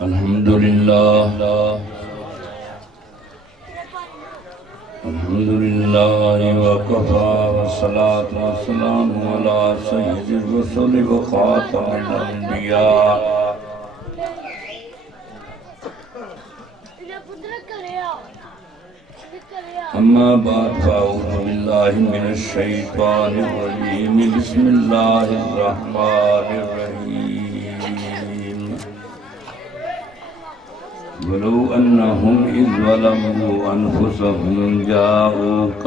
الحمدللہ وکفا والصلاة والسلام علی سید الرسل وخاتم الانبیاء اما بعد فاعوذ باللہ من الشیطان الرجیم بسم اللہ الرحمن الرحیم ولو انہم اذ ظلموا انفسهم جاءوک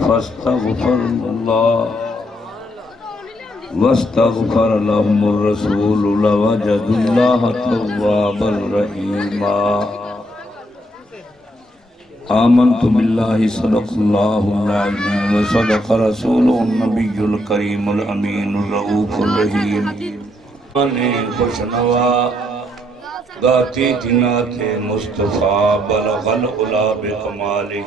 فاستغفروا اللہ واستغفر لهم الرسول لوجدوا اللہ توابا رحیما آمنت باللہ صدق اللہ العظیم وصدق رسول النبی الکریم الامین الرؤوف الرحیم خوشنوا گاتی تھی نعت مصطفیٰ بلغ العلا بکمالہ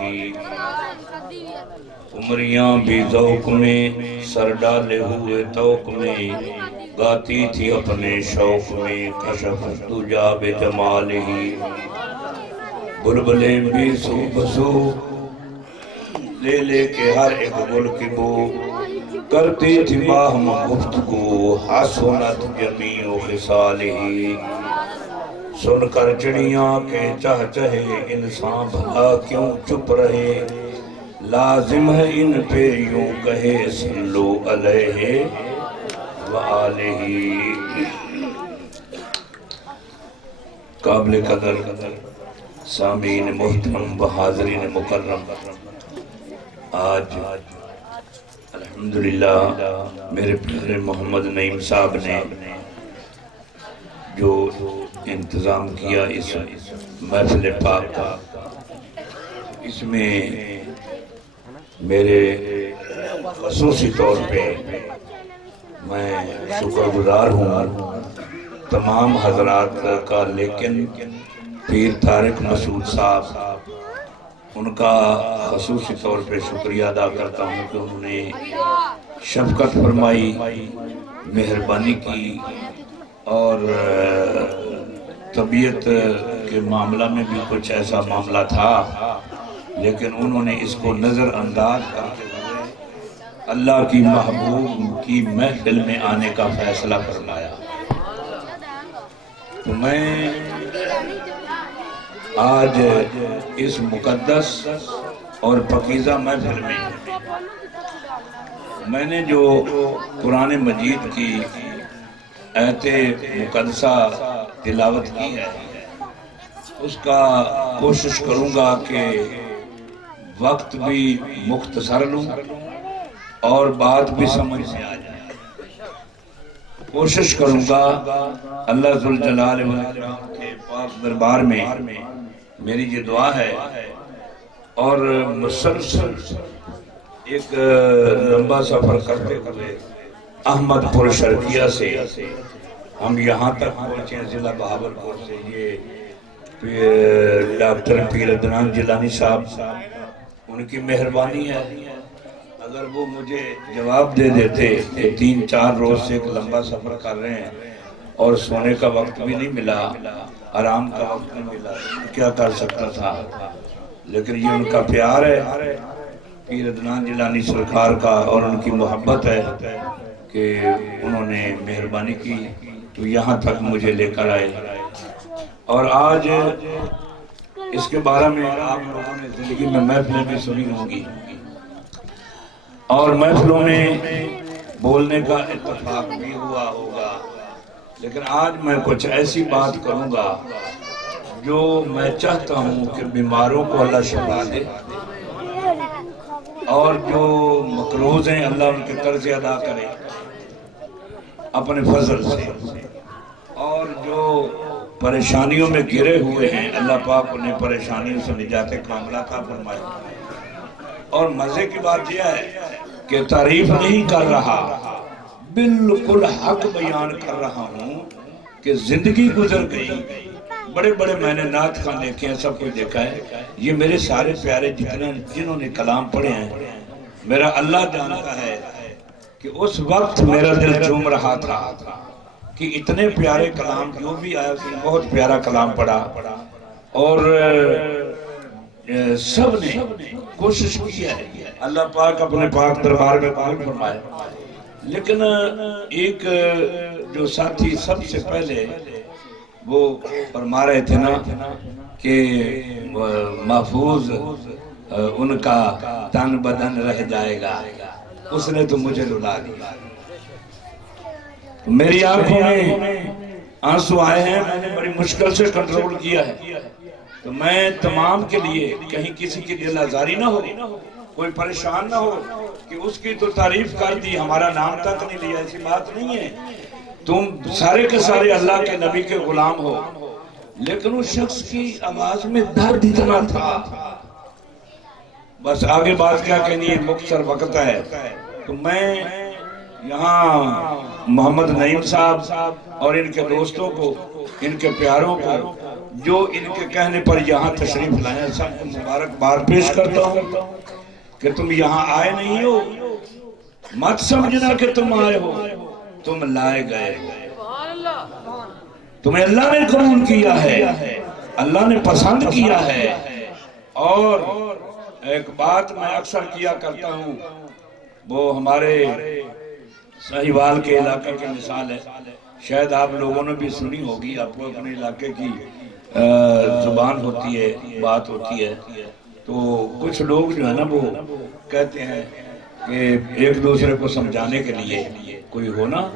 عمریاں بھی ذوق میں سر ڈالے ہوئے توق میں گاتی تھی اپنے شوق میں کشف دجا بجمالہ بلبلیں بھی سو بسو لے لے کے ہر ایک گل کی بو کرتی تھی باہم گفتگو حسنت جمیع خصالہ سن کر چڑیاں کے چاہ چہے انسان بھلا کیوں چپ رہے لازم ہے ان پہ یوں کہے صلو علیہ وآلہ قابل قدر سامعین محترم و حاضرین مکرم آج الحمدللہ میرے پیارے محمد نعیم صاحب نے جو انتظام کیا اس محفل پاک کا اس میں میرے خصوصی طور پہ میں شکر گزار ہوں تمام حضرات کا لیکن پیر طارق مسعود صاحب ان کا خصوصی طور پہ شکریہ ادا کرتا ہوں کہ انہوں نے شفقت فرمائی مہربانی کی اور طبیعت کے معاملہ میں بھی کچھ ایسا معاملہ تھا لیکن انہوں نے اس کو نظر انداز کرتے ہوئے اللہ کی محبوب کی محفل میں آنے کا فیصلہ فرمایا تو میں آج اس مقدس اور پاکیزہ محفل میں نے جو قرآن مجید کی آیت مقدسہ تلاوت کی ہے اس کا کوشش کروں گا کہ وقت بھی مختصر لوں اور بات بھی سمجھ میں آ جائے کوشش کروں گا اللہ ذوالجلال والاکرام کے پاک دربار میں میری یہ دعا ہے اور مسلسل ایک لمبا سفر کرتے ہوئے احمد پور شرقیہ سے ہم یہاں تک پہنچے ہیں ضلع بہاولپور سے یہ ڈاکٹر پیر عدنان جیلانی صاحب ان کی مہربانی ہے اگر وہ مجھے جواب دے دیتے کہ 3-4 روز سے ایک لمبا سفر کر رہے ہیں اور سونے کا وقت بھی نہیں ملا آرام کا وقت نہیں ملا کیا کر سکتا تھا لیکن یہ ان کا پیار ہے پیر عدنان جیلانی سرکار کا اور ان کی محبت ہے کہ انہوں نے مہربانی کی تو یہاں تک مجھے لے کر آئے اور آج اس کے بارے میں آپ لوگوں نے زندگی میں محفلیں بھی سنی ہوں گی اور محفلوں میں بولنے کا اتفاق بھی ہوا ہوگا لیکن آج میں کچھ ایسی بات کروں گا جو میں چاہتا ہوں کہ بیماروں کو اللہ شفا دے اور جو مقروض ہیں اللہ ان کے قرض ادا کرے اپنے فضل سے اور جو پریشانیوں میں گرے ہوئے ہیں اللہ پاک انہیں پریشانیوں سے نجات کاملہ عطا فرمائے اور مزے کی بات یہ ہے کہ تعریف نہیں کر رہا بالکل حق بیان کر رہا ہوں کہ زندگی گزر گئی بڑے بڑے میں نے نعت خان دیکھے ہیں سب کچھ دیکھا ہے یہ میرے سارے پیارے جنہوں نے کلام پڑھے ہیں میرا اللہ جانتا ہے کہ اس وقت میرا دل جھوم رہا تھا کہ اتنے پیارے کلام جو بھی آیا اس نے بہت پیارا کلام پڑھا، اور سب نے کوشش کی ہے، اللہ پاک اپنے پاک دربار میں قبول فرمائے۔ لیکن ایک جو ساتھی سب سے پہلے وہ فرما رہے تھے نا کہ محفوظ ان کا تن بدن رہ جائے گا، اس نے تو مجھے رلا دیا۔ میری آنکھوں میں آنسو آئے ہیں، میں نے بڑی مشکل سے کنٹرول کیا ہے، تو میں تمام کے لیے کہیں کسی کی دل آزاری نہ ہو، کوئی پریشان نہ ہو کہ اس کی تو تعریف کر دی ہمارا نام تک نہیں لیا، ایسی بات نہیں ہے۔ تم سارے کے سارے اللہ کے نبی کے غلام ہو، لیکن اس شخص کی آواز میں درد اتنا تھا۔ بس آگے بات کیا کہنی ہے، مختصر وقت ہے، تو میں یہاں محمد نعیم صاحب اور ان کے دوستوں کو، ان کے پیاروں کو جو ان کے کہنے پر یہاں تشریف لائے، سب کو مبارکباد پیش کرتا ہوں کہ تم یہاں آئے نہیں ہو، مت سمجھنا کہ تم آئے ہو، تم لائے گئے، تمہیں اللہ نے قبول کیا ہے، اللہ نے پسند کیا ہے۔ اور ایک بات میں اکثر کیا کرتا ہوں، وہ ہمارے سہیوال کے علاقے کی مثال ہے، شاید آپ لوگوں نے بھی سنی ہوگی، آپ کو اپنے علاقے کی زبان ہوتی ہے، بات ہوتی ہے، تو کچھ لوگ جو ہے نا وہ کہتے ہیں کہ ایک دوسرے کو سمجھانے کے لیے کوئی ہو نا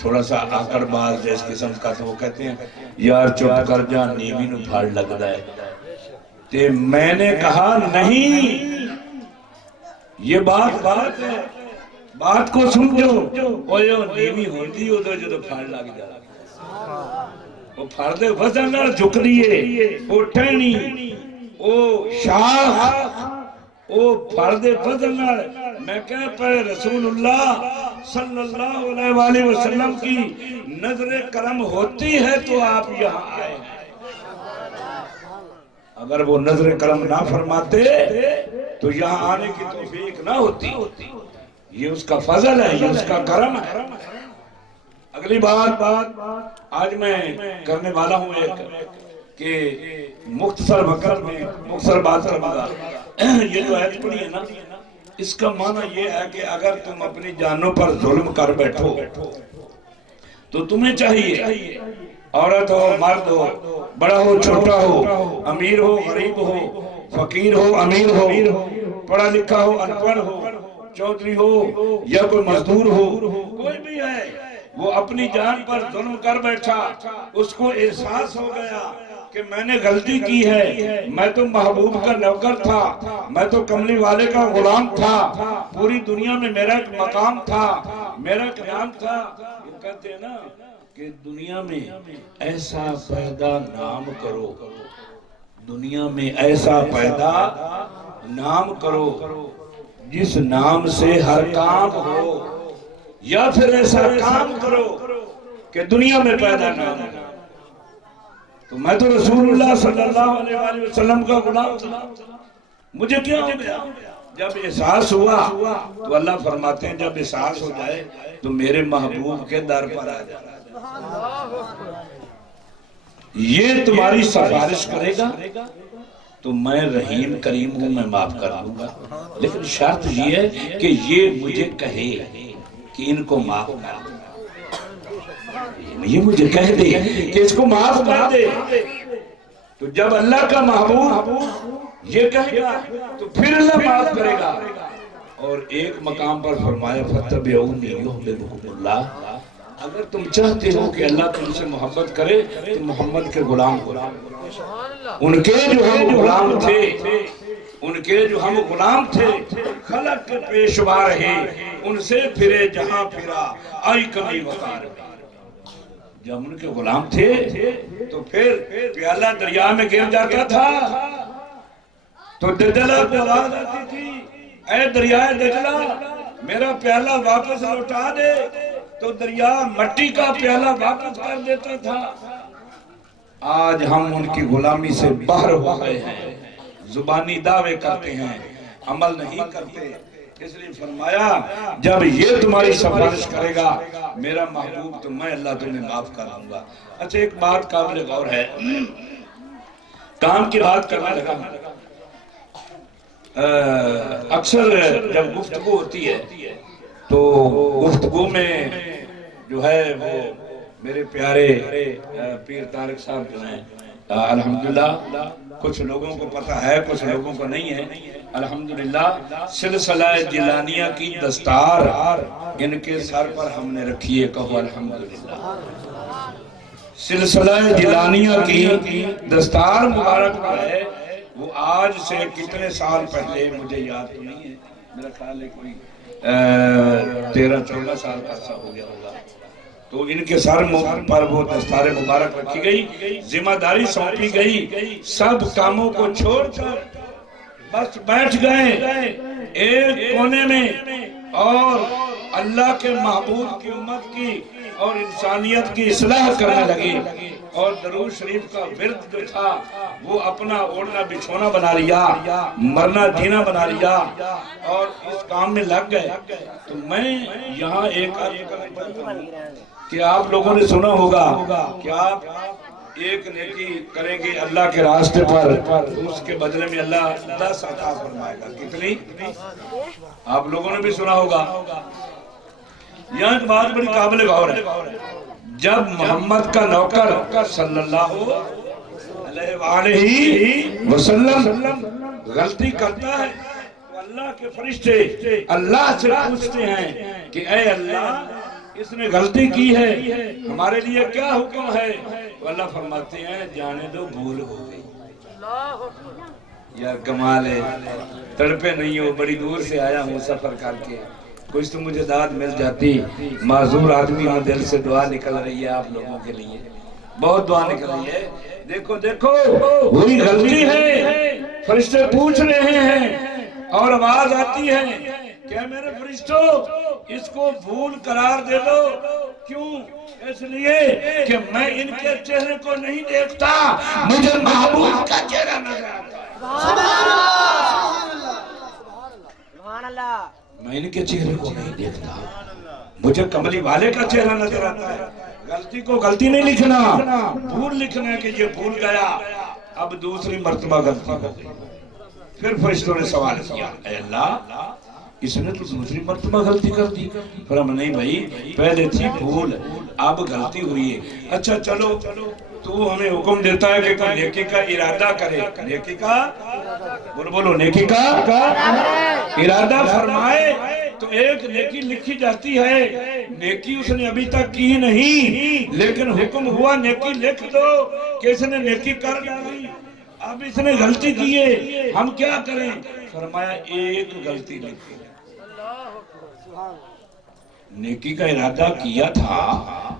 تھوڑا سا آکڑ باز جیس قسم کا، تو وہ کہتے ہیں یار چپ کر جا نیوی نو پھاڑ لگتا ہے۔ تے میں نے کہا نہیں، یہ بات ہے، بات کو سمجھو، اوہ نیوی ہوتی ہو تو جو پھاڑ لگ جا، وہ پھاڑ دے وزن نہ جھک دیئے، وہ ٹہنی، وہ شاخ، وہ پھاڑ دے وزن نہ۔ میں کہہ پہ رسول اللہ صلی اللہ علیہ وآلہ وسلم کی نظر کرم ہوتی ہے تو آپ یہاں آئے ہیں، اگر وہ نظر کرم نہ فرماتے تو یہاں آنے کی توفیق نہ ہوتی۔ یہ اس کا فضل ہے، یہ اس کا کرم ہے۔ اگلی بات آج میں کرنے والا ہوں ایک کہ مختصر وقت میں مختصر بات کروں گا۔ یہ جو آیت پڑھی ہے نا، اس کا معنی یہ ہے کہ اگر تم اپنی جانوں پر ظلم کر بیٹھو تو تمہیں چاہیے، عورت ہو مرد ہو، بڑا ہو چھوٹا ہو، امیر ہو غریب ہو، فقیر ہو امیر ہو، پڑھا لکھا ہو ان پڑھ ہو، چودھری ہو یا کوئی مزدور ہو، کوئی بھی ہے، وہ اپنی جان پر ظلم کر بیٹھا، اس کو احساس ہو گیا کہ میں نے غلطی کی ہے، میں تو محبوب کا نوکر تھا، میں تو کملی والے کا غلام تھا، پوری دنیا میں میرا ایک مقام تھا، میرا ایک نام تھا۔ وہ کہتے ہیں نا کہ دنیا میں ایسا پیدا نام کرو، دنیا میں ایسا پیدا نام کرو جس نام سے ہر کام ہو، یا پھر ایسا کام کرو کہ دنیا میں پیدا نہ ہو۔ تو میں تو رسول اللہ صلی اللہ علیہ وآلہ وسلم کا غلام تھا، مجھے کیا ہو گیا؟ جب احساس ہوا تو اللہ فرماتے ہیں جب احساس ہو جائے تو میرے محبوب کے در پر آ جائے، یہ تمہاری سفارش کرے گا تو میں رحیم کریم ہوں، میں معاف کر دوں گا، لیکن شرط یہ ہے کہ یہ مجھے کہے کہ ان کو معاف کر دے، یہ مجھے کہہ دے کہ اس کو معاف کر دے۔ تو جب اللہ کا محبوب یہ کہے گا تو پھر اللہ معاف کرے گا۔ اور ایک مقام پر فرمایا فَاتَّبِعُونِي يُحْبِبْكُمُ اللَّهُ، اگر تم چاہتے ہو کہ اللہ تم سے محبت کرے تو محمد کے غلام ہو، ان کے جو ہم غلام تھے، ان کے جو ہم غلام تھے، خلق کے پیشوا رہے، ان سے پھرے جہاں پھرا آئی کمی وقار۔ جب ان کے غلام تھے تو پھر پیالہ دریا میں گر جاتا تھا تو دجلہ کو آواز آتی تھی، اے دریائے دجلہ میرا پیالہ واپس لوٹا دے، تو دریا مٹی کا پیالہ واپس کر دیتا تھا۔ آج ہم ان کی غلامی سے باہر ہو گئے ہیں، زبانی دعوے کرتے ہیں، عمل نہیں کرتے، اس لیے فرمایا جب یہ تمہاری سفارش کرے گا میرا محبوب تو میں اللہ تمہیں معاف کراؤں گا۔ اچھا ایک بات قابل غور ہے، کام کی بات کرنے لگا، اکثر جب گفتگو ہوتی ہے تو گفتگو میں جو ہے وہ میرے پیارے پیر طارق صاحب جو ہیں الحمدللہ کچھ لوگوں کو پتہ ہے کچھ لوگوں کو نہیں ہے، الحمدللہ سلسلہ جیلانیہ کی دستار ان کے سر پر ہم نے رکھی ہے، کہو الحمدللہ۔ سلسلہ جیلانیہ کی دستار مبارک پر ہے، وہ آج سے کتنے سال پہلے مجھے یاد تو نہیں ہے، میرا خیال ہے کوئی 13-14 سال کا عرصہ ہو گیا ہوگا، تو ان کے سر پر وہ دستار مبارک رکھی گئی، ذمہ داری سونپی گئی، سب کاموں کو چھوڑ کر بس بیٹھ گئے ایک کونے میں اور اللہ کے محبوب کی امت کی اور انسانیت کی اصلاح کرنے لگے، اور درود شریف کا ورد جو تھا وہ اپنا اوڑھنا بچھونا بنا لیا، مرنا جینا بنا لیا اور اس کام میں لگ گئے۔ تو میں یہاں ایک کہ آپ لوگوں نے سنا ہوگا کہ آپ ایک نیکی کریں گے اللہ کے راستے پر اس کے بدلے میں اللہ 10 عطا فرمائے گا، کتنی؟ آپ لوگوں نے بھی سنا ہوگا۔ یہاں ایک بات بڑی قابل غور ہے، جب محمد کا نوکر صلی اللہ علیہ وآلہ وسلم غلطی کرتا ہے تو اللہ کے فرشتے اللہ سے پوچھتے ہیں کہ اے اللہ اس نے غلطی کی ہے، ہمارے لیے کیا حکم ہے؟ تو اللہ فرماتے ہیں جانے دو، بھول ہو گئی۔ یار کمال ہے، تڑپے نہیں ہو، بڑی دور سے آیا ہوں سفر کر کے، کچھ تو مجھے داد مل جاتی، معذور آدمی ہوں، دل سے دعا نکل رہی ہے آپ لوگوں کے لیے، بہت دعا نکل رہی ہے۔ دیکھو دیکھو وہی غلطی ہے، فرشتے پوچھ رہے ہیں اور آواز آتی ہے کہ میرے فرشتوں اس کو بھول قرار دے دو، کیوں؟ اس لیے کہ میں ان کے چہرے کو نہیں دیکھتا، مجھے محبوب کا چہرہ نظر آتا ہے۔ میں ان کے چہرے کو نہیں دیکھتا، مجھے کملی والے کا چہرہ نظر آتا ہے۔ غلطی کو غلطی نہیں لکھنا، بھول لکھنا ہے کہ یہ بھول گیا، اب دوسری مرتبہ غلطی ہو گئی۔ پھر فرشتوں نے سوال کیا اے اللہ اس نے تو دوسری مرتبہ غلطی کر دی، فرمایا نہیں بھائی پہلے تھی بھول اب غلطی ہوئی ہے، اچھا چلو تو ہمیں حکم دیتا ہے کہ کوئی نیکی کا ارادہ کرے، نیکی کا بولو نیکی کا ارادہ فرمائے تو ایک نیکی لکھی جاتی ہے، نیکی اس نے ابھی تک کی نہیں لیکن حکم ہوا نیکی لکھ دو کہ اس نے نیکی کر ڈالی، اب اس نے غلطی کی ہے ہم کیا کریں؟ فرمایا ایک غلطی لکھو، نیکی کا ارادہ کیا تھا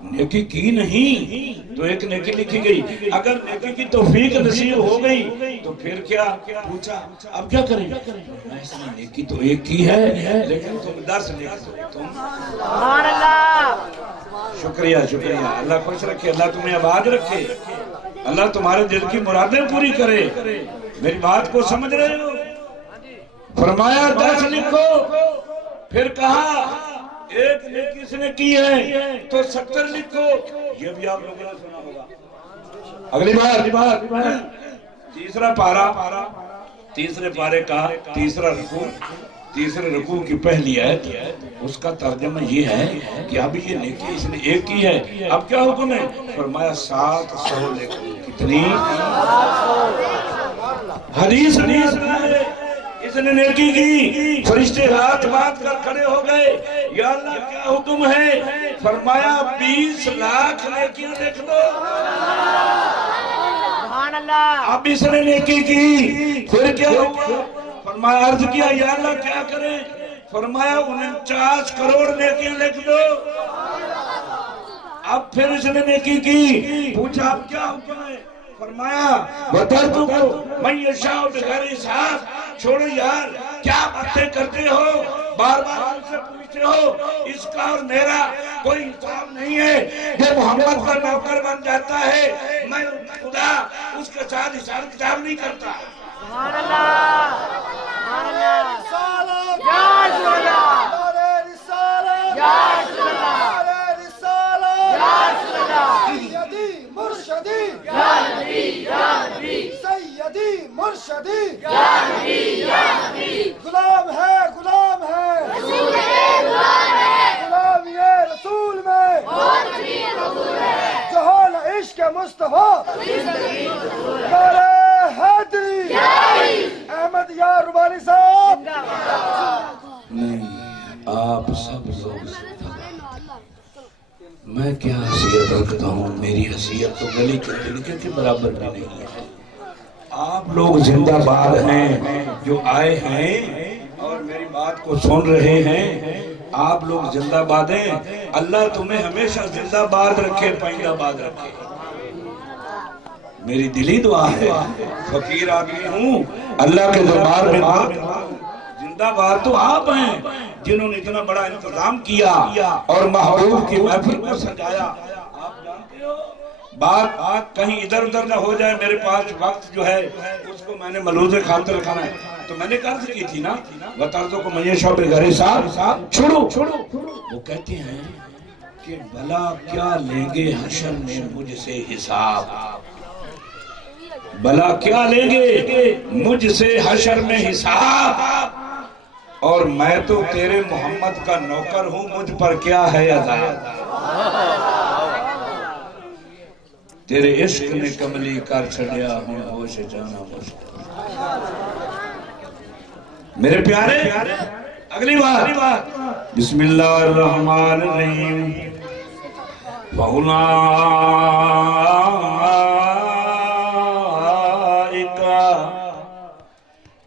نیکی کی نہیں تو ایک نیکی لکھی گئی، اگر نیکی کی توفیق نصیب ہو گئی تو پھر کیا پوچھا اب کیا کریں؟ اس نے نیکی تو ایک کی ہے لیکن تم 10 لکھ دو، تم سبحان اللہ، شکریہ شکریہ، اللہ خوش رکھے، اللہ تمہیں آباد رکھے، اللہ تمہارے دل کی مرادیں پوری کرے، میری بات کو سمجھ رہے ہو؟ فرمایا 10 لکھو، پھر کہا ایک نیکی اس نے کی ہے تو 70 لکھو، یہ بھی آپ لوگوں نے سنا ہوگا۔ اگلی بار تیسرا پارا، تیسرے پارے کا تیسرا رکوع، تیسرے رکوع کی پہلی آیت اس کا ترجمہ یہ ہے کہ اب یہ نیکی اس نے ایک کی ہے، اب کیا حکم ہے؟ فرمایا 700 لکھو، کتنی؟ حدیث ہے اس نے نیکی کی، فرشتے ہاتھ باندھ کر کھڑے ہو گئے، یا اللہ کیا حکم ہے؟ فرمایا 20 لاکھ نیکیاں لکھ دو، اب اس نے نیکی کی، پھر کیا ہوا؟ فرمایا عرض کیا یا اللہ کیا کریں؟ فرمایا 49 کروڑ نیکیاں لکھ دو، اب پھر اس نے نیکی کی، پوچھا اب کیا حکم ہے؟ فرمایا وَتَرْتُكُ مَنْ يَشَاءُ بِغَيْرِ حِسَابٍ، چھوڑو یار کیا باتیں کرتے ہو، بار بار ہم سے پوچھتے ہو، اس کا اور میرا کوئی حساب نہیں ہے، یہ محمد کا نوکر بن جاتا ہے، میں خدا اس کے ساتھ حساب کتاب نہیں کرتا۔ سبحان اللہ، سبحان اللہ، مرشدی غلام ہے غلام ہے غلام یہ رسول میں جہال عشق مصطفیٰ نعرہ حیدری احمد یا ربانی صاحب نہیں آپ سب لوگ میں کیا حیثیت رکھتا ہوں میری حیثیت تو گلی کے تلکے کے برابر بھی نہیں ہے آپ لوگ زندہ باد ہیں جو آئے ہیں اور میری بات کو سن رہے ہیں آپ لوگ زندہ باد ہیں اللہ تمہیں ہمیشہ زندہ باد رکھے پائندہ باد رکھے میری دلی دعا ہے فقیر آدمی ہوں اللہ کے دربار میں زندہ باد تو آپ ہیں جنہوں نے اتنا بڑا انتظام کیا اور محبوب کی محفل کو سجایا آپ جانتے ہو بات کہیں ادھر ادھر نہ ہو جائے میرے پاس وقت جو ہے اس کو میں نے ملوز خاطر رکھنا ہے تو میں نے قرض کی تھی نا وطردوں کو میشہ پہ گھرے صاحب چھوڑو وہ کہتے ہیں کہ بھلا کیا لیں گے حشر میں مجھ سے حساب بھلا کیا لیں گے مجھ سے حشر میں حساب اور میں تو تیرے محمد کا نوکر ہوں مجھ پر کیا ہے عذاب تیرے عشق نے کملی کر چھڑیا ہوں ہوش جانا مشکل میرے پیارے اگلی بات بسم اللہ الرحمن الرحیم فَأُولَٰئِكَ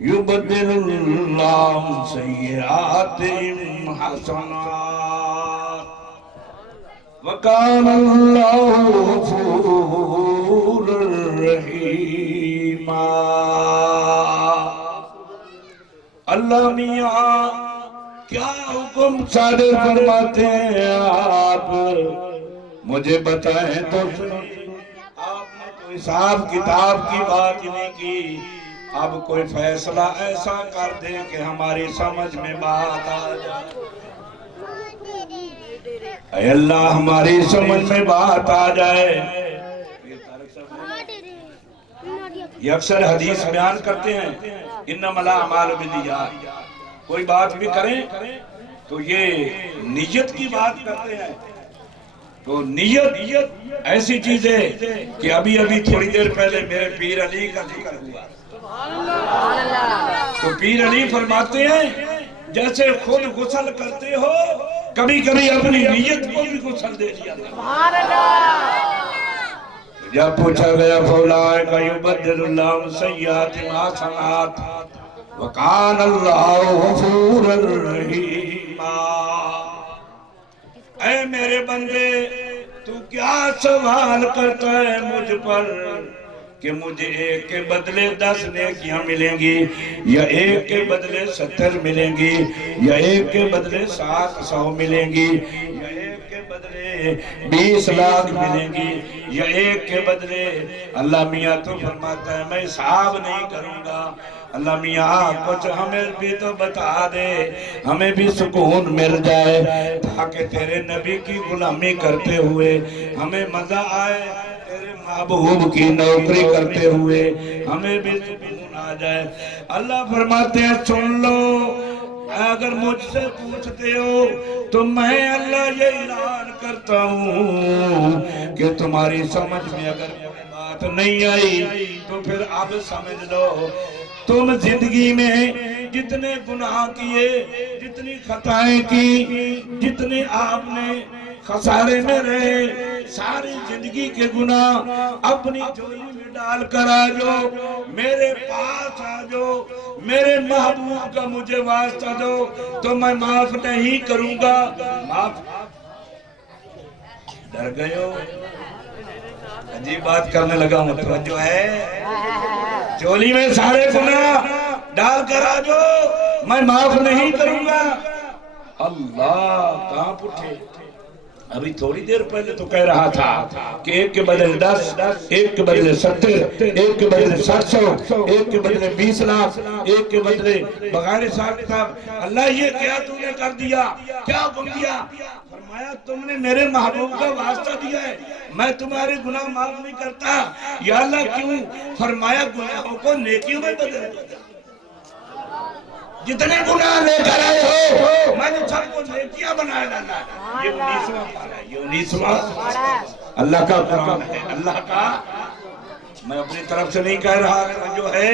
يُبْدِلُ اللَّهُ سَيِّئَاتِهِمْ حَسَنَاتٍ وَكَانَ اللَّهُ غَفُورًا رَحِيمًا اللہ میاں کیا حکم صادر فرماتے ہیں آپ مجھے بتائیں تو آپ نے تو حساب کتاب کی بات نہیں کی اب کوئی فیصلہ ایسا کر دے کہ ہماری سمجھ میں بات آ جائے اے اللہ ہماری سمجھ میں بات آ جائے یہ اکثر حدیث بیان کرتے ہیں انما الاعمال بالنیات کوئی بات بھی کریں تو یہ نیت کی بات کرتے ہیں تو نیت ایسی چیز ہے کہ ابھی تھوڑی دیر پہلے میرے پیر علی کا ذکر ہوا تو پیر علی فرماتے ہیں جیسے خود غسل کرتے ہو کبھی کبھی اپنی نیت کو بھی غسل دے دیا جب پوچھا گیا فَأُولَٰئِكَ يُبَدِّلُ اللَّهُ سَيِّئَاتِهِمْ حَسَنَاتٍ وَكَانَ اللَّهُ غَفُورًا رَحِيمًا اے میرے بندے تو کیا سوال کرتا ہے مجھ پر کہ مجھے ایک کے بدلے 10 نیکیاں ملیں گی یا ایک کے بدلے 70 ملیں گی یا ایک کے بدلے 700 ملیں گی یا ایک کے بدلے 20 لاکھ ملیں گی یا ایک کے بدلے اللہ میاں تو فرماتا ہے میں حساب نہیں کروں گا اللہ میاں کچھ ہمیں بھی تو بتا دے ہمیں بھی سکون مل جائے تاکہ تیرے نبی کی غلامی کرتے ہوئے ہمیں مزہ آئے تیرے محبوب کی نوکری کرتے ہوئے ہمیں بھی سکون آ جائے اللہ فرماتے ہیں سن لو اگر مجھ سے پوچھتے ہو تو میں اللہ یہ اعلان کرتا ہوں کہ تمہاری سمجھ میں اگر کوئی بات نہیں آئی تو پھر اب سمجھ لو تم زندگی میں جتنے گناہ کیے جتنی خطائیں کی جتنے آپ نے خسارے میں رہے ساری زندگی کے گناہ اپنی جولی میں ڈال کر آ جاؤ میرے پاس آ جاؤ میرے محبوب کا مجھے واسطہ دو تو میں معاف نہیں کروں گا معاف ڈر گئے ہو عجیب بات کرنے لگا متوجہ ہے چولی میں سارے گناہ ڈال کر آ جاؤ میں معاف نہیں کروں گا اللہ کہاں پٹھے ابھی تھوڑی دیر پہلے تو کہہ رہا تھا کہ 1 کے بدلے 10، 1 کے بدلے 70، 1 کے بدلے 700، 1 کے بدلے 20 لاکھ، 1 کے بدلے بغیر حساب کتاب۔ اللہ یہ کیا تو نے کر دیا، کیا حکم دیا؟ فرمایا تم نے میرے محبوب کا واسطہ دیا ہے، میں تمہارے گناہ معاف نہیں کرتا۔ یا اللہ کیوں؟ فرمایا گناہوں کو نیکیوں میں بدل دیا۔ جتنے گناہ لے کر آئے ہو میں نے سب کو نیکیاں بنایا ڈالا۔ یہ 19واں پارہ ہے، یہ 19واں اللہ کا قرآن ہے، اللہ کا۔ میں اپنی طرف سے نہیں کہہ رہا، جو ہے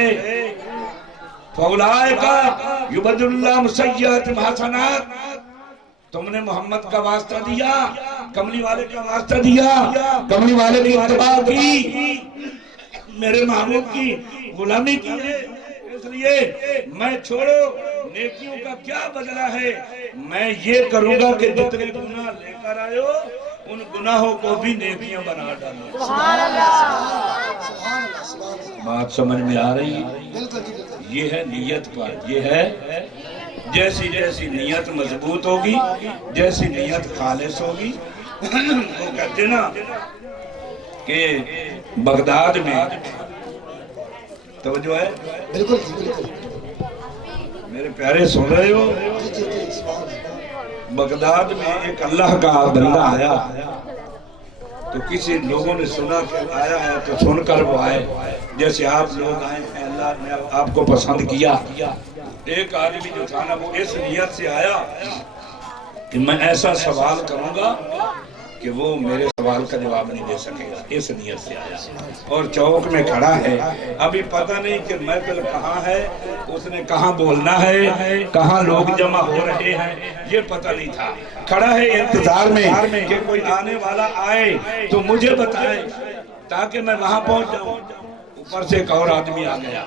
فَأُولَٰئِكَ يُبَدِّلُ اللَّهُ سَيِّئَاتِهِمْ حَسَنَاتٍ۔ تم نے محمد کا واسطہ دیا، کملی والے کا واسطہ دیا، کملی والے کی اتباع کی، میرے محبوب کی غلامی کی ہے، اس لیے میں چھوڑو نیکیوں کا کیا بدلہ ہے، میں یہ کروں گا کہ جتنے گناہ لے کر آئے ہو ان گناہوں کو بھی نیکیاں بنا ڈالو۔ بات سمجھ میں آ رہی ہے؟ یہ ہے نیت پر، یہ ہے جیسی جیسی نیت مضبوط ہوگی، جیسی نیت خالص ہوگی۔ وہ کہتے نا کہ بغداد میں توجہ ہے، بالکل بالکل میرے پیارے سن رہے ہو؟ بغداد میں ایک اللہ کا بندہ آیا تو کسی لوگوں نے سنا کہ آیا ہے تو سن کر وہ آئے، جیسے آپ لوگ آئے ہیں، اللہ نے آپ کو پسند کیا۔ ایک آدمی جو تھا نا وہ اس نیت سے آیا کہ میں ایسا سوال کروں گا کہ وہ میرے سوال کا جواب نہیں دے سکے گا، اس نیت سے آیا اور چوک میں کھڑا ہے۔ ابھی پتہ نہیں کہ محفل کہاں ہے، اس نے کہاں بولنا ہے، کہاں لوگ جمع ہو رہے ہیں، یہ پتہ نہیں تھا۔ کھڑا ہے انتظار میں کہ کوئی آنے والا آئے تو مجھے بتائے تاکہ میں وہاں پہنچ جاؤں۔ اوپر سے ایک اور آدمی آ گیا،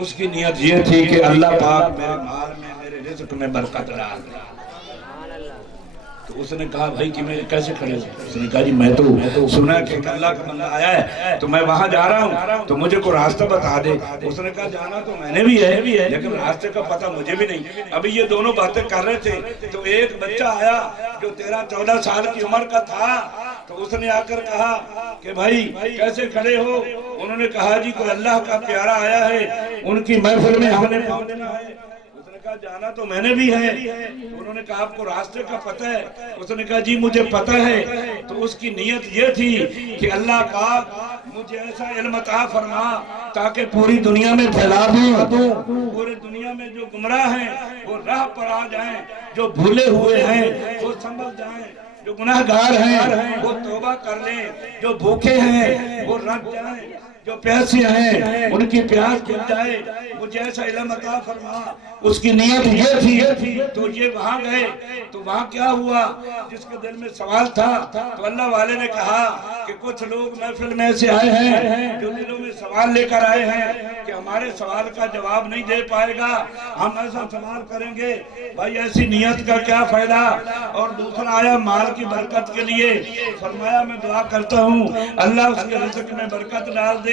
اس کی نیت یہ تھی کہ اللہ پاک میرے مال میں، میرے رزق میں برکت ڈال۔ تو اس نے کہا بھائی کہ میں کیسے کھڑے ہوں؟ اس نے کہا جی میں تو سنا کہ اللہ کا بندہ آیا ہے تو میں وہاں جا رہا ہوں تو مجھے کوئی راستہ بتا دے۔ اس نے کہا جانا تو میں نے بھی ہے لیکن راستے کا پتہ مجھے بھی نہیں۔ ابھی یہ دونوں باتیں کر رہے تھے تو ایک بچہ آیا جو 13-14 سال کی عمر کا تھا، تو اس نے آ کر کہا کہ بھائی کیسے کھڑے ہو؟ انہوں نے کہا جی کوئی اللہ کا پیارا آیا ہے، ان کی محفل میں ہم نے پہنچنا ہے۔ جانا تو میں نے بھی ہے۔ انہوں نے کہا آپ کو راستے کا پتہ ہے؟ اس نے کہا جی مجھے پتہ ہے۔ تو اس کی نیت یہ تھی کہ اللہ پاک مجھے ایسا علم عطا فرما تاکہ پوری دنیا میں پھیلا دوں، پوری دنیا میں جو گمراہ ہیں وہ راہ پر آ جائیں، جو بھولے ہوئے ہیں وہ سنبھل جائیں، جو گناہگار ہیں وہ توبہ کر لیں، جو بھوکے ہیں وہ رک جائیں، جو پیاسے ہیں ان کی پیاس کھل جائے، مجھے ایسا علم عطا فرما۔ اس کی نیت یہ تھی۔ تو یہ وہاں گئے تو وہاں کیا ہوا؟ جس کے دل میں سوال تھا تو اللہ والے نے کہا کہ کچھ لوگ محفل میں ایسے آئے ہیں جو دلوں میں سوال لے کر آئے ہیں کہ ہمارے سوال کا جواب نہیں دے پائے گا، ہم ایسا سوال کریں گے۔ بھائی ایسی نیت کا کیا فائدہ؟ اور دوسرا آیا مال کی برکت کے لیے، فرمایا میں دعا کرتا ہوں اللہ اس کے رزق میں برکت ڈال دے۔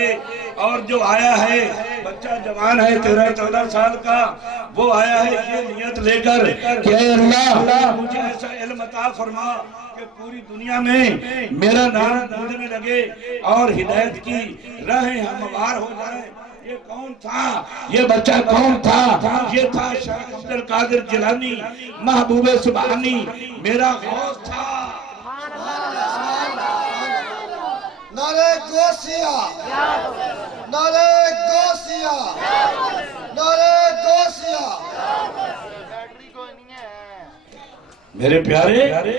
اور جو آیا ہے بچہ جوان ہے 13-14 سال کا، وہ آیا ہے یہ نیت لے کر کہ اے اللہ مجھے ایسا علم عطا فرما کہ پوری دنیا میں میرا نام گونجنے لگے اور ہدایت کی راہیں ہموار ہو جائیں۔ یہ کون تھا؟ یہ بچہ کون تھا؟ یہ تھا شیخ عبد القادر جیلانی محبوب سبحانی، میرا غوث تھا۔ نعرہ غوثیہ، نعرہ غوثیہ، نعرہ غوثیہ۔ میرے پیارے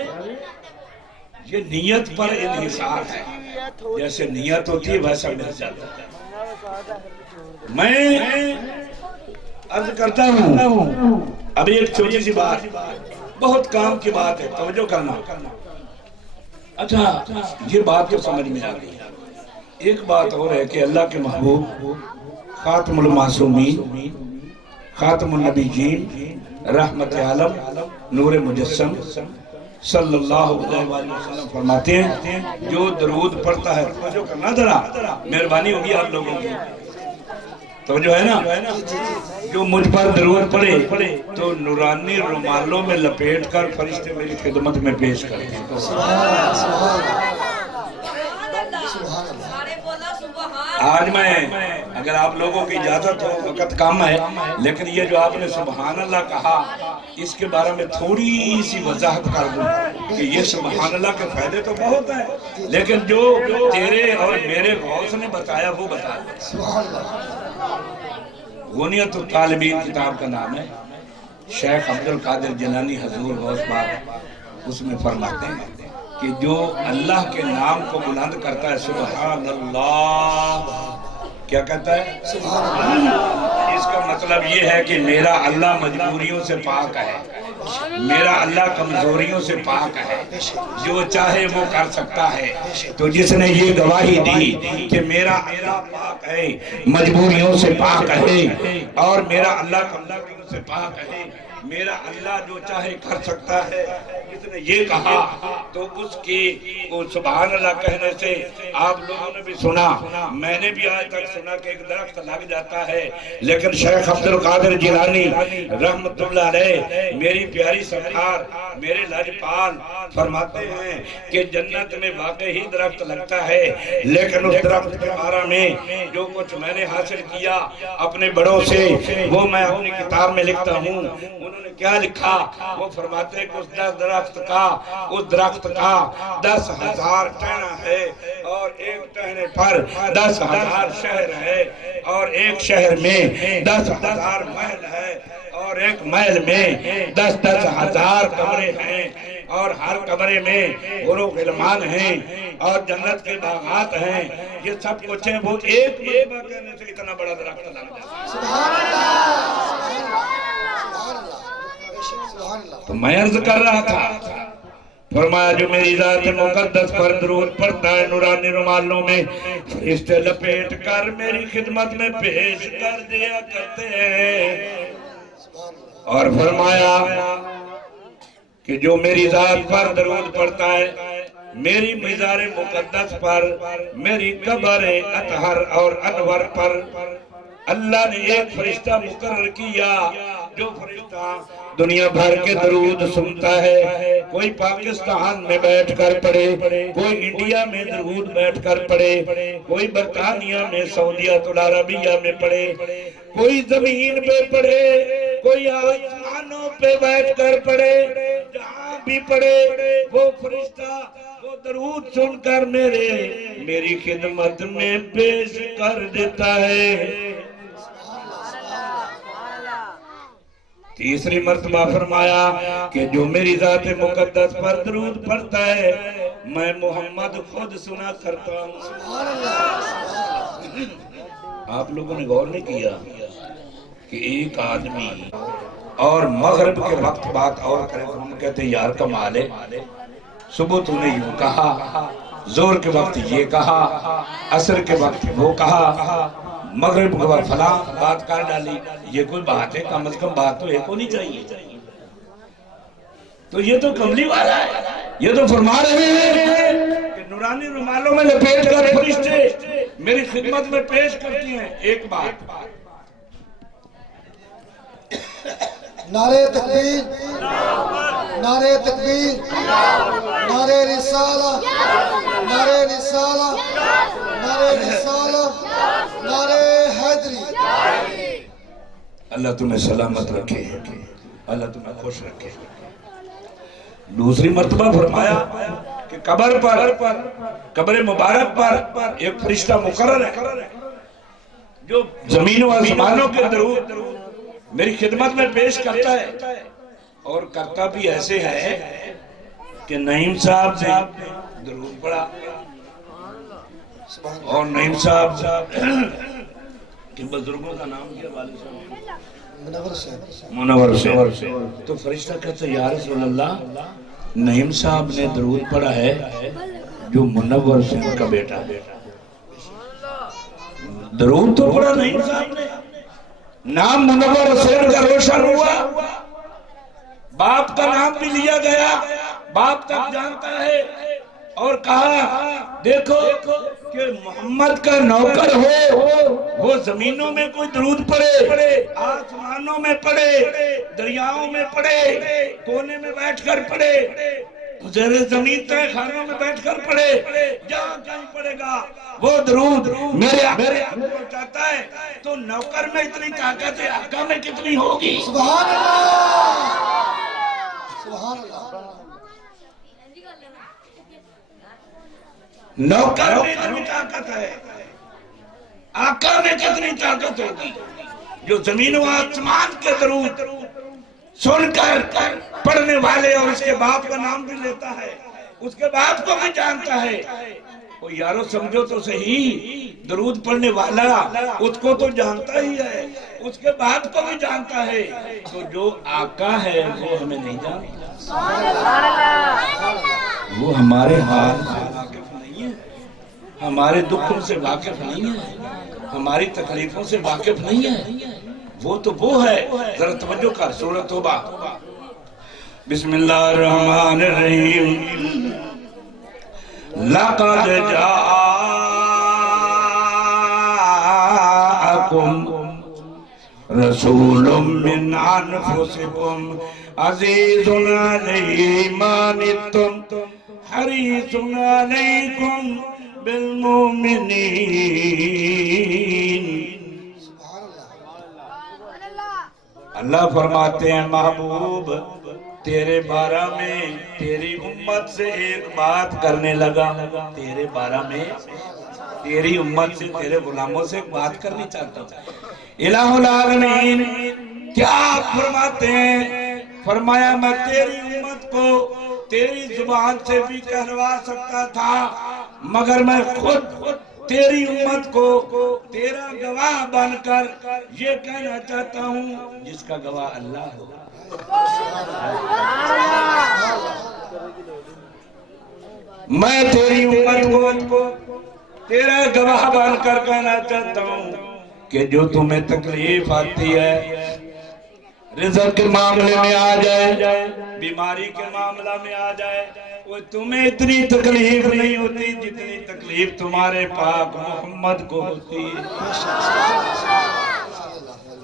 یہ نیت پر انحصار ہے، جیسے نیت ہوتی ہے ویسا مل جاتا ہے۔ میں عرض کرتا ہوں ابھی ایک چھوٹی سی بات، بہت کام کی بات ہے، توجہ کرنا۔ اچھا یہ بات تو سمجھ میں آ گئی۔ ایک بات اور ہے کہ اللہ کے محبوب خاتم المعصومین، خاتم النبیین، رحمت عالم، نور مجسم صلی اللہ علیہ وسلم فرماتے ہیں جو درود پڑھتا ہے، توجہ کرنا ذرا، مہربانی ہوگی آپ لوگوں کی، تو جو ہے نا جو مجھ پر درود پڑے تو نورانی رومالوں میں لپیٹ کر فرشتے میری خدمت میں پیش کرتے ہیں. آج میں اگر آپ لوگوں کی اجازت ہو وقت کم ہے لیکن یہ جو آپ نے سبحان اللہ کہا اس کے بارے میں تھوڑی سی وضاحت کر دوں کہ یہ سبحان اللہ کے فائدے تو بہت ہیں لیکن جو تیرے اور میرے غوث نے بتایا وہ بتا دیں. غنیت الطالبین کتاب کا نام ہے. شیخ عبد القادر جیلانی حضور غوث پاک اس میں فرماتے ہیں کہ جو اللہ کے نام کو بلند کرتا ہے سبحان اللہ کیا کہتا ہے سبحان اللہ. اس کا مطلب یہ ہے کہ میرا اللہ مجبوریوں سے پاک ہے, میرا اللہ کمزوریوں سے پاک ہے, جو چاہے وہ کر سکتا ہے. تو جس نے یہ گواہی دی کہ میرا اللہ پاک ہے, مجبوریوں سے پاک ہے اور میرا اللہ کمزوریوں سے پاک ہے, میرا اللہ جو چاہے کر سکتا ہے, جس نے یہ کہا تو اس کی سبحان اللہ کہنے سے آپ لوگوں نے بھی سنا, میں نے بھی آج تک سنا کہ ایک درخت لگ جاتا ہے لیکن شیخ عبد القادر جیلانی رحمت اللہ علیہ میری پیاری سرکار میرے لاجپال فرماتے ہیں کہ جنت میں واقعی درخت لگتا ہے لیکن اس درخت کے بارے میں جو کچھ میں نے حاصل کیا اپنے بڑوں سے وہ میں اپنی کتاب میں لکھتا ہوں. انہوں نے کیا لکھا وہ فرماتے ہیں کہ اس درخت کا 10,000 ٹہنا ہے اور ایک ٹہنے پر 10,000 شہر ہے اور ایک شہر میں 10,000 محل ہے اور ایک محل میں 10,000 کمرے ہیں اور ہر کمرے میں حور و غلمان ہیں اور جنت کے باغات ہیں. یہ سب کچھ ہے وہ ایک مرتبہ کہنے سے اتنا بڑا درخت لگ جاتا. سبحان اللہ. تو میں عرض کر رہا تھا فرمایا جو میری ذات مقدس پر درود پڑھتا ہے نورانی رومالوں میں فرشتے لپیٹ کر میری خدمت میں پیش کر دیا کرتے ہیں. اور فرمایا کہ جو میری ذات پر درود پڑھتا ہے میری مزار مقدس پر, میری قبر اطہر اور انور پر اللہ نے ایک فرشتہ مقرر کیا جو فرشتہ دنیا بھر کے درود سنتا ہے. کوئی پاکستان میں بیٹھ کر پڑھے, کوئی انڈیا میں درود بیٹھ کر پڑھے, کوئی برطانیہ میں سعودیہ العربیہ میں پڑھے, کوئی زمین پہ پڑھے, کوئی آسمانوں پہ بیٹھ کر پڑھے, جہاں بھی پڑھے وہ فرشتہ وہ درود سن کر میری خدمت میں پیش کر دیتا ہے. تیسری مرتبہ فرمایا کہ جو میری ذات مقدس پر درود پڑھتا ہے میں محمد خود سنا کرتا ہوں. آپ لوگوں نے غور نہیں کیا کہ ایک آدمی اور مغرب کے وقت بات اور کرے تو ہم کہتے ہیں یار کمال ہے, صبح تو نے یوں کہا, زور کے وقت یہ کہا, عصر کے وقت وہ کہا, مغرب کے وقت فلاں بات کر ڈالی. یہ کوئی بات ہے, کم از کم بات تو ایک ہونی چاہیے. تو یہ تو کملی والا ہے. یہ تو فرما رہے ہیں کہ نورانی رومالوں میں لپیٹ کر فرشتے میری خدمت میں پیش کرتی ہیں. ایک بات نعرہ تکبیر, نعرہ تکبیر, نعرہ رسالہ, نعرہ رسالہ, نعرہ رسالہ, نعرہ حیدری. اللہ تمہیں سلامت رکھے, اللہ تمہیں خوش رکھے. دوسری مرتبہ فرمایا کہ قبر پر, قبر مبارک پر ایک فرشتہ مقرر ہے جو زمین و آسمانوں کے درود میری خدمت میں پیش کرتا ہے. اور کرتا بھی ایسے ہے کہ نعیم صاحب نے درود پڑھا اور نعیم صاحب کہ بزرگوں کا نام کیا والد صاحب منور سے, تو فرشتہ کہتا ہے یا رسول اللہ نعیم صاحب نے درود پڑھا ہے جو منور سے ان کا بیٹا ہے. درود تو پڑھا نعیم صاحب نے, نام منور حسین کا روشن ہوا, باپ کا نام بھی لیا گیا, باپ تک جانتا ہے اور کہا دیکھو کہ محمد کا نوکر ہو وہ زمینوں میں کوئی درود پڑھے، آسمانوں میں پڑھے، دریاؤں میں پڑھے، کونے میں بیٹھ کر پڑھے، زیر زمین تہ خانوں میں بیٹھ کر پڑھے، جہاں کہیں پڑھے گا وہ درود میرے آقا کو پہنچاتا ہے، تو نوکر میں اتنی طاقت ہے، آقا میں کتنی ہوگی؟ سبحان اللہ، سبحان اللہ، نوکر میں اتنی طاقت ہے، آقا میں کتنی طاقت ہوگی؟ جو زمین و آسمان کے درود سن کر پڑھنے والے اور اس کے باپ کا نام بھی لیتا ہے، اس کے باپ کو بھی جانتا ہے۔ وہ یارو سمجھو تو صحیح، درود پڑھنے والا اس کو تو جانتا ہی ہے، اس کے باپ کو بھی جانتا ہے، تو جو آقا ہے وہ ہمیں نہیں جانتا، وہ ہمارے حال سے واقف نہیں ہے، ہمارے دکھوں سے واقف نہیں ہے، ہماری تکلیفوں سے واقف نہیں ہے، وہ تو وہ ہے۔ ذرا توجہ کر سورۃ توبہ، بسم اللہ الرحمن الرحیم، لَقَدْ جَاءَكُمْ رَسُولٌ مِّنْ أَنفُسِكُمْ عَزِيزٌ عَلَيْهِ مَا عَنِتُّمْ حَرِيصٌ عَلَيْكُمْ بِالْمُؤْمِنِينَ۔ اللہ فرماتے ہیں محبوب تیرے بارہ میں تیری امت سے ایک بات کرنے لگا، تیرے بارہ میں تیری امت سے، تیرے غلاموں سے ایک بات کرنی چاہتا ہوں۔ الہ العالمین کیا فرماتے ہیں؟ فرمایا میں تیری امت کو تیری زبان سے بھی کہلوا سکتا تھا، مگر میں خود تیری امت کو تیرا گواہ بن کر یہ کہنا چاہتا ہوں جس کا گواہ اللہ ہو۔ میں تیری امت کو تیرا گواہ بن کر کہنا چاہتا ہوں کہ جو تمہیں تکلیف آتی ہے، رزق کے معاملے میں آ جائے، بیماری کے معاملہ میں آ جائے، وہ تمہیں اتنی تکلیف نہیں ہوتی جتنی تکلیف تمہارے پاک محمد کو ہوتی ہے۔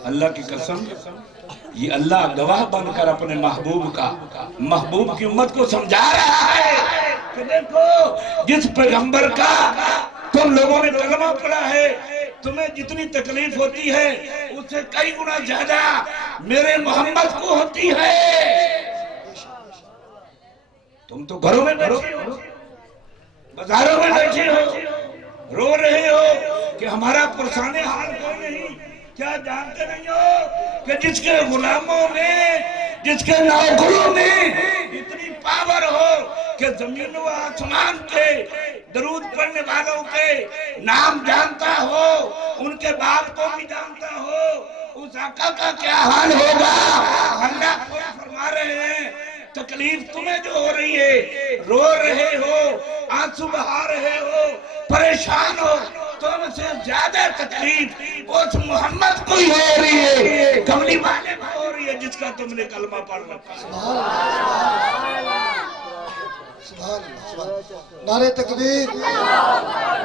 اللہ کی قسم، یہ اللہ گواہ بن کر اپنے محبوب کی امت کو سمجھا رہا ہے کہ دیکھو جس پیغمبر کا تم لوگوں نے کلمہ پڑھا ہے، تمہیں جتنی تکلیف ہوتی ہے اس سے کئی گنا زیادہ میرے محمد کو ہوتی ہے۔ تم تو گھروں میں بیٹھے ہو، بازاروں میں بیٹھے ہو، رو رہے ہو کہ ہمارا پرسان حال کوئی نہیں، کیا جانتے نہیں ہو کہ جس کے غلاموں میں، جس کے نوکروں میں اتنی پاور ہو کہ زمین و آسمان کے درود پڑھنے والوں کے نام جانتا ہو، ان کے باپ کو بھی جانتا ہو، اس آقا کا کیا حال ہوگا؟ اللہ کو فرما رہے ہیں تکلیف تمہیں جو ہو رہی ہے، رو رہے ہو، آنسو بہا رہے ہو، پریشان ہو، تم سے زیادہ تکلیف اس محمد کو ہی ہو رہی ہے، کملی والے کو ہو رہی ہے جس کا تم نے کلمہ پڑھ رکھا۔ نعرہ تکبیر،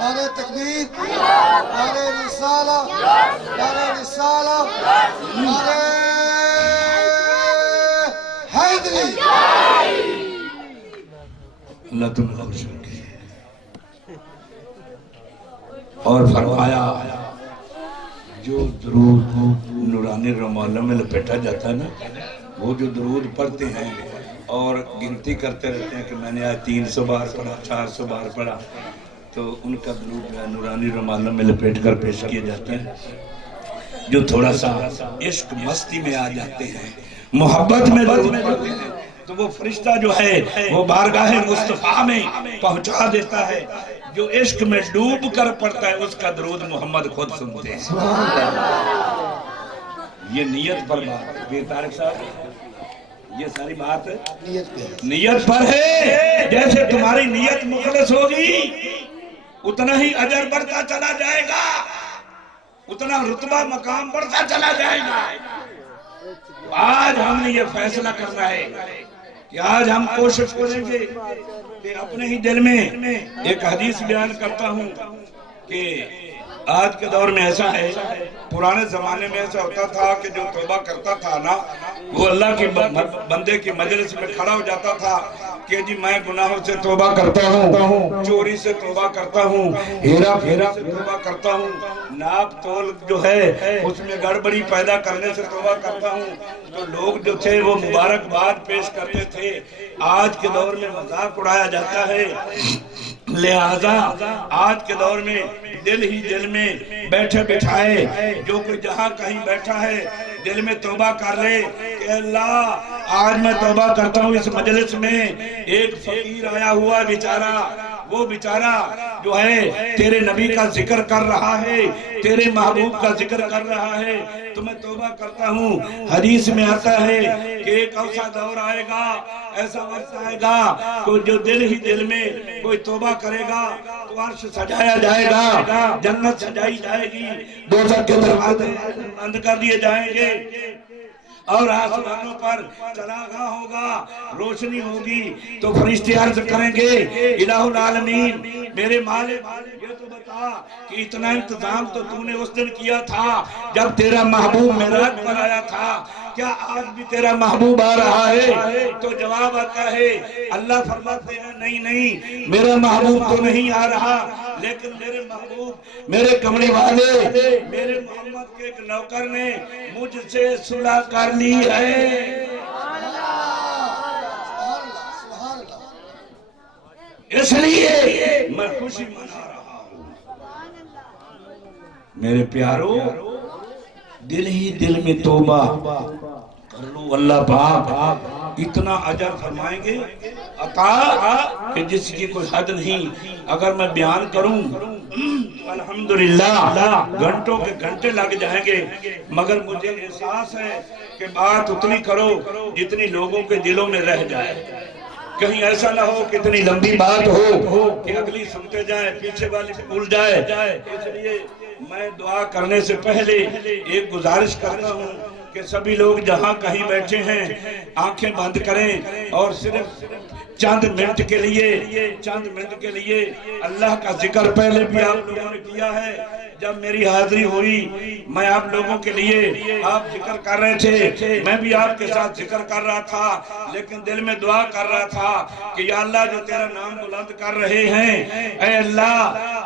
نعرہ تکبیر، نعرہ رسالہ، نعرہ رسالہ، نعرہ حیدری۔ اللہ تمہیں خوش رکھے۔ اور فرمایا جو درود نورانی رومالوں میں لپیٹا جاتا ہے نا، وہ جو درود پڑھتے ہیں اور گنتی کرتے رہتے ہیں کہ میں نے آج 300 بار پڑھا، 400 بار پڑھا، تو ان کا درود نورانی رومالوں میں لپیٹ کر پیش کیے جاتے ہیں۔ جو تھوڑا سا عشق مستی میں آ جاتے ہیں، محبت میں درود پڑھتے ہیں، تو وہ فرشتہ جو ہے وہ بارگاہ مصطفیٰ میں پہنچا دیتا ہے۔ جو عشق میں ڈوب کر پڑتا ہے اس کا درود محمد خود سنتے ہیں۔ یہ نیت پر بات، بیر طارق صاحب، یہ ساری بات نیت پر ہے۔ جیسے تمہاری نیت مخلص ہوگی اتنا ہی اجر بڑھتا چلا جائے گا، اتنا رتبہ مقام بڑھتا چلا جائے گا۔ آج ہم نے یہ فیصلہ کرنا ہے کہ آج ہم کوشش کریں گے کہ اپنے ہی دل میں ایک حدیث بیان کرتا ہوں کہ آج کے دور میں ایسا ہے، پرانے زمانے میں ایسا ہوتا تھا کہ جو توبہ کرتا تھا نا وہ اللہ کے بندے کی مجلس میں کھڑا ہو جاتا تھا کہ جی میں گناہوں سے توبہ کرتا ہوں، چوری سے توبہ کرتا ہوں، ہیرا پھیرا سے توبہ کرتا ہوں، ناپ تول جو ہے اس میں گڑبڑی پیدا کرنے سے توبہ کرتا ہوں۔ تو لوگ جو تھے وہ مبارکباد پیش کرتے تھے۔ آج کے دور میں مذاق اڑایا جاتا ہے، لہذا آج کے دور میں دل ہی دل میں بیٹھے بٹھائے جو کوئی جہاں کہیں بیٹھا ہے دل میں توبہ کر لے کہ اللہ آج میں توبہ کرتا ہوں۔ اس مجلس میں ایک فقیر آیا ہوا بیچارہ، وہ بیچارہ جو ہے تیرے نبی کا ذکر کر رہا ہے، تیرے محبوب کا ذکر کر رہا ہے، تو میں توبہ کرتا ہوں۔ حدیث میں آتا ہے کہ ایک ایسا دور آئے گا، ایسا وقت آئے گا کہ جو دل ہی دل میں کوئی توبہ کرے گا تو عرش سجایا جائے گا، جنت سجائی جائے گی، دوزخ کے دروازے بند کر دیے جائیں گے اور آسمانوں پر چراغاں ہوگا، روشنی ہوگی۔ تو فرشتے عرض کریں گے الہ العالمین میرے مالک یہ تو بتا کہ اتنا انتظام تو تو نے اس دن کیا تھا جب تیرا محبوب معراج پر آیا تھا، کیا آج بھی تیرا محبوب آ رہا ہے؟ تو جواب آتا ہے اللہ فرماتے ہیں نہیں نہیں میرا محبوب تو نہیں آ رہا، لیکن میرے محبوب میرے کملی والے میرے محمد کے ایک نوکر نے مجھ سے صلح کر لی ہے، اس لیے میں خوشی منا رہا ہوں۔ میرے پیارو دل ہی دل میں توبہ کر لو، اللہ پاک اتنا اجر فرمائیں گے عطا کہ جس کی کوئی حد نہیں۔ اگر میں بیان کروں الحمدللہ گھنٹوں کے گھنٹے لگ جائیں گے، مگر مجھے احساس ہے کہ بات اتنی کرو جتنی لوگوں کے دلوں میں رہ جائے۔ کہیں ایسا نہ ہو کہ اتنی لمبی بات ہو کہ اگلی سنتے جائیں پیچھے والی بھول جائے۔ اس لیے میں دعا کرنے سے پہلے ایک گزارش کرتا ہوں کہ سبھی لوگ جہاں کہیں بیٹھے ہیں آنکھیں بند کریں اور صرف چند منٹ کے لیے اللہ کا ذکر پہلے بھی آپ لوگوں نے کیا ہے۔ جب میری حاضری ہوئی میں آپ لوگوں کے لیے آپ ذکر کر رہے تھے، میں بھی آپ کے ساتھ ذکر کر رہا تھا، لیکن دل میں دعا کر رہا تھا کہ یا اللہ جو تیرا نام بلند کر رہے ہیں، اے اللہ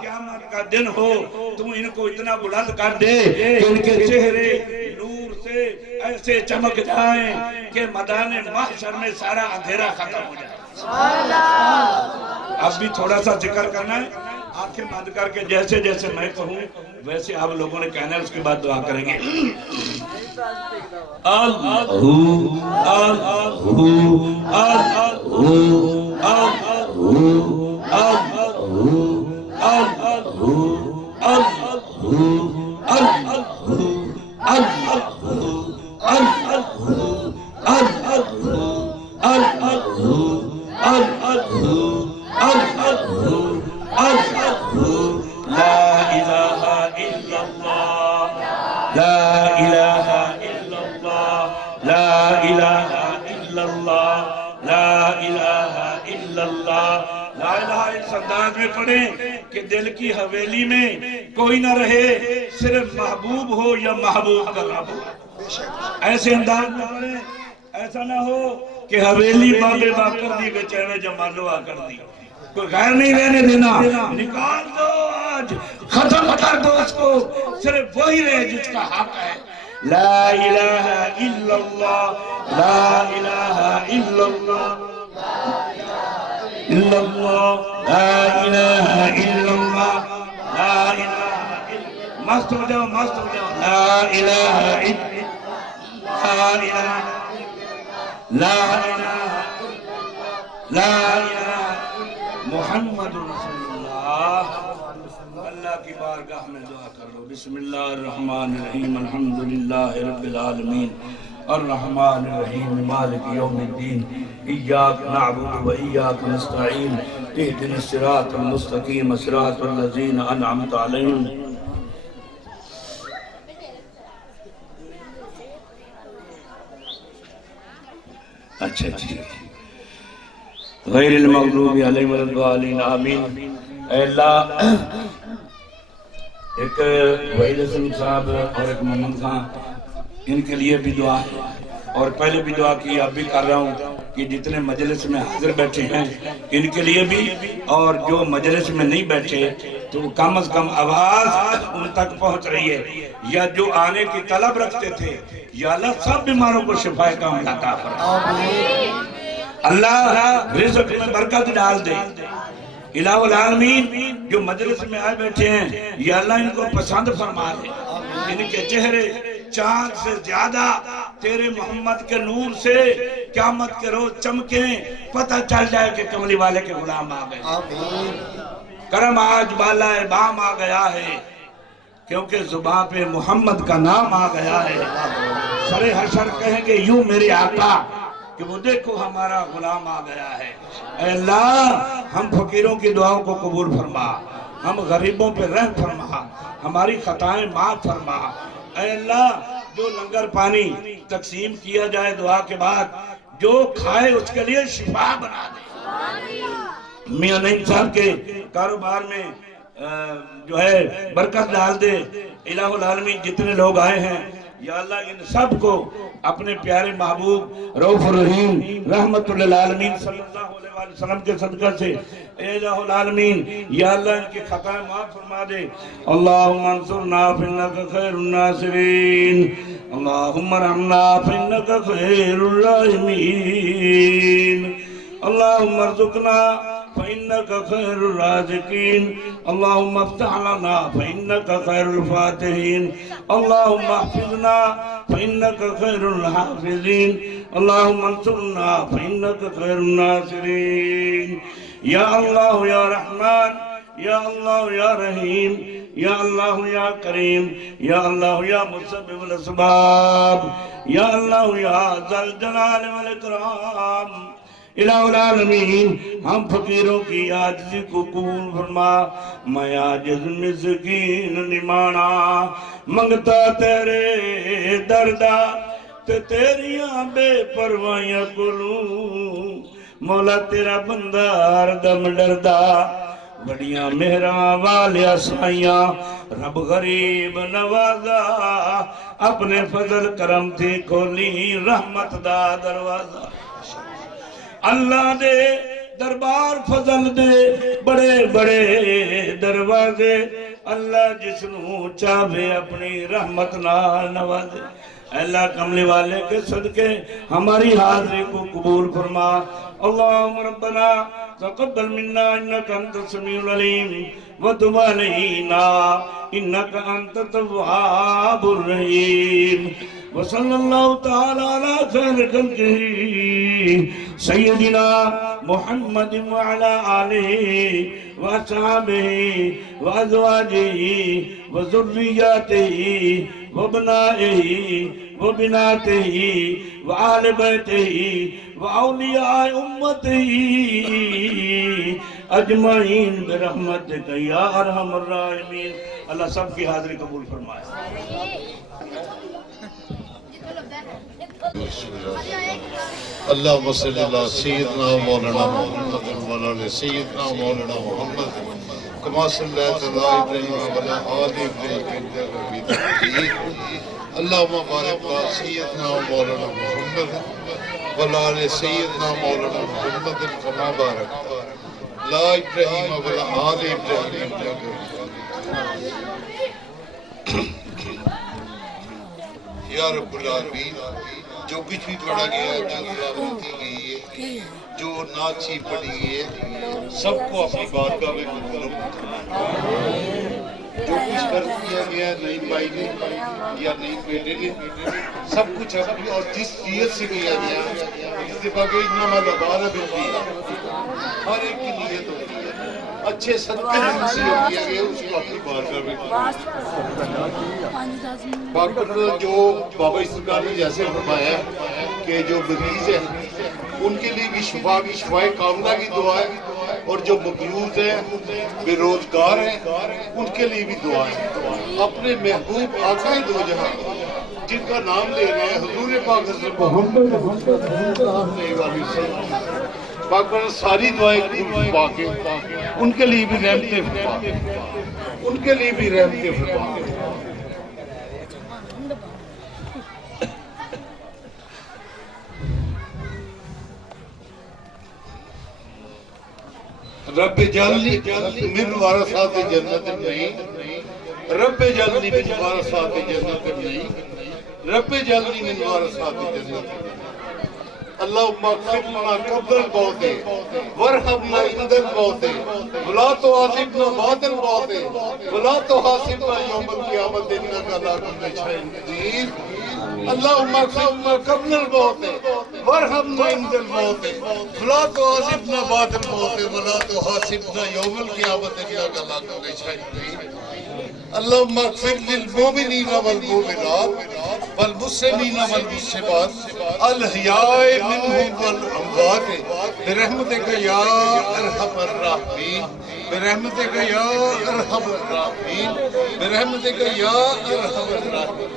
قیامت کا دن ہو تم ان کو اتنا بلند کر دے کہ ان کے چہرے نور سے ایسے چمک جائیں کہ میدان محشر میں سارا اندھیرا ختم ہو جائے۔ اب بھی تھوڑا سا ذکر کرنا ہے، آنکھیں بند کر کے جیسے جیسے میں کہوں ویسے آپ لوگوں نے کہنا ہے، اس کے بعد دعا کریں گے۔ انداز میں پڑھیں کہ دل کی حویلی میں کوئی نہ رہے، صرف محبوب ہو یا محبوب کا رب ہو۔ ایسے انداز میں پڑھیں، ایسا نہ ہو کہ حویلی بابے با کر دی بیچینے جمالو آ کر دی، کوئی غیر نہیں رہنے دینا، نکال دو آج، ختم کر دو اس کو، صرف وہی رہے جس کا حق ہے۔ لا الہ الا اللہ، لا الہ الا اللہ، الا اللہ، لا الہ الا اللہ، لا الہ الا، مست ہو جاؤ مست ہو جاؤ، لا الہ الا، لا الہ، لا الہ، لا الہ، محمد رسول اللہ۔ اللہ کی بارگاہ میں دعا کر لو۔ بسم اللہ الرحمن الرحیم، الحمدللہ رب العالمین، الرحمن الرحیم، مالک یوم الدین، ایاک نعبد و ایاک نستعین، اہدنا الصراط المستقیم، صراط الذین انعمت علیہم۔ اچھا غیر المغضوب علیہم ولا الضالین آمین۔ اے اللہ، ایک وحید حسن صاحب اور ایک محمد خان، ان کے لیے بھی دعا ہے، اور پہلے بھی دعا کی، اب بھی کر رہا ہوں کہ جتنے مجلس میں حاضر بیٹھے ہیں ان کے لیے بھی، اور جو مجلس میں نہیں بیٹھے تو کم از کم آواز ان تک پہنچ رہی ہے، یا جو آنے کی طلب رکھتے تھے، یا اللہ سب بیماروں کو شفا کاملہ عطا فرما، اللہ رزق میں برکت ڈال دے، الہ العالمین جو مجلس میں آئے بیٹھے ہیں یا اللہ ان کو پسند فرما دے، ان کے چہرے چاند سے زیادہ تیرے محمد کے نور سے قیامت کے روز چمکیں، پتہ چل جائے کہ کملی والے کے غلام آ گئے، کرم آج بالائے بام آ گیا ہے، کیونکہ زبان پہ محمد کا نام آ گیا ہے، سر حشر کہیں گے یوں میرے آقا کہ وہ دیکھو ہمارا غلام آ گیا ہے۔ اے اللہ، ہم فقیروں کی دعاؤں کو قبول فرما، ہم غریبوں پہ رحم فرما، ہماری خطائیں معاف فرما۔ اے اللہ، جو لنگر پانی تقسیم کیا جائے دعا کے بعد، جو کھائے اس کے لیے شفا بنا دے، میاں نعیم صاحب کے کاروبار میں جو ہے برکت ڈال دے، الہ العالمین جتنے لوگ آئے ہیں یا اللہ ان سب کو اپنے پیارے محبوب رؤوف الرحیم رحمت للعالمین صلی اللہ علیہ وسلم کے صدقہ سے اے الہ العالمین یا اللہ ان کی خطائیں معاف فرما دے۔ اللہم انصرنا فإنک خیر الناصرین، اللہم ارحمنا فإنک خیر الراحمین، اللہم ارزقنا فإنک خیر الرازقین، اللہم افتح لنا فإنک خیر الفاتحین، اللہم احفظنا فإنک خیر الحافظین، اللہم انصرنا فإنک خیر الناصرین۔ یا اللہ یا رحمان، یا اللہ یا رحیم، یا اللہ یا کریم، یا اللہ یا مسبب الاسباب، یا اللہ یا ذا الجلال والاکرام۔ الہ العالمین ہم فقیروں کی عاجزی کو قبول فرما، میں عاجز مسکین نمانا منگتا تیرے دردہ تے تیریاں بے پروائیاں کلوں، مولا تیرا بندہ ہر دم ڈردہ، بڑیاں مہراں والیاں سائیاں رب غریب نوازا، اپنے فضل کرم تھی کھولی رحمت دا دروازہ، اللہ دے دربار فضل دے بڑے بڑے دروازے، اللہ جس نو چاہے اپنی رحمت نال نوازے۔ اللہ کملی والے کے صدقے ہماری حاضری کو قبول فرما۔ اللہم ربنا تقبل منا انکا انت السمیع العلیم وتب علینا انکا انت التواب الرحیم، وصلی اللہ تعالی علی خیر خلقہ سیدنا محمد وعلا آلہ وصحبہ وازواجہ وذریاتہ وابنائہ وبناتہ وآل بیتہ وأولیاء امتہ اجمعین برحمتک یا ارحم الراحمین۔ اللہ سب کی حاضری قبول فرمائے۔ اللہم صلی اللہ سیدنا مولانا محمد وعلی سیدنا مولانا محمد کما صلی اللہ علیہ وعلی آل ابراہیم انک حمید مجید۔ اللہم بارک علی سیدنا مولانا محمد وعلی سیدنا مولانا محمد کما بارکت علی ابراہیم وعلی آل ابراہیم انک یا رب العالمین۔ جو کچھ بھی پڑھا گیا ہے، جو تلاوت کی گئی ہے، جو نعت شریف پڑھی گئی ہے، سب کو اپنی بارگاہ میں قبول فرما۔ جو کچھ کر کیا گیا نہیں بھائی نے یا نہیں بیٹے نے، سب کچھ اپنی اور جس نیت سے کیا گیا، اس دفعہ کہ انما الأعمال بالنیات، ہر ایک کی نیت ہوتی ہے، اچھے صدقے سے جو کیا گیا اس کو اپنی بارگاہ میں باقی جو بابا استقلال نے جیسے فرمایا کہ جو مریض ہیں ان کے لیے بھی شفائے کاملہ کی دعا ہے، اور جو مقیوس ہیں بے روزگار ہیں ان کے لیے بھی دعا ہے۔ اپنے محبوب آقا دو جہاں جن کا نام لے رہے ہیں حضور پاک حضرت محمد صلی اللہ علیہ وسلم پاک پر ساری دعائیں قبول فرما کے ان کے لیے بھی رحمتیں فرما کے ان کے لیے بھی رحمتیں فرما کے رب جعلنی من وارثات جنت نہیں رب جعلنی من وارثات جنت نہیں رب جعلنی من وارثات جنت اللہم اغفر لنا قبل الموت وارحمنا عند الموت ولا تعذبنا بعد الموت ولا تحاسبنا يوم القيامة انك على كل شيء قدير اللهم اغفر قبل الموت وارحمنا عند الموت ولا تعذبنا بعد الموت ولا تحاسبنا يوم القيامة انك على كل شيء قدير اللهم اغفر للمؤمنين والمؤمنات والمسلمين والمسلمات الأحياء منهم والأموات برحمتك يا أرحم الراحمين برحمتك يا أرحم الراحمين برحمتك يا أرحم الراحمين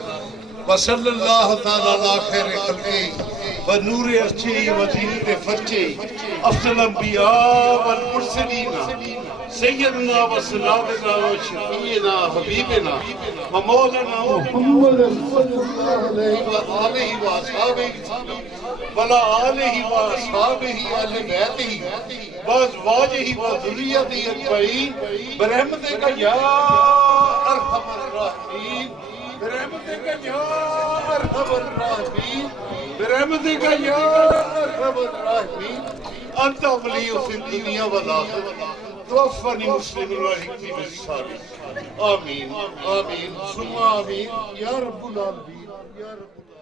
وصلى الله تعالى على خير خلقه ونور ارچه وزینت فرچه افضل الانبیاء والمرسلین سیدنا و سلامنا و شفیعنا حبیبنا و مولانا محمد صلی اللہ علیہ وآلہ وعلى آلہ وآصحابہ اہل بیتہ وازواجہ وذریتہ اجمعین برحمتک یا ارحم الراحمین برحمتك يا أرحم الراحمين برحمتك يا أرحم الراحمين أنت ولي في الدنيا والآخرة توفني مسلما وألحقني بالصالحين آمين آمين ثم آمين يا رب العالمين يا رب العالمين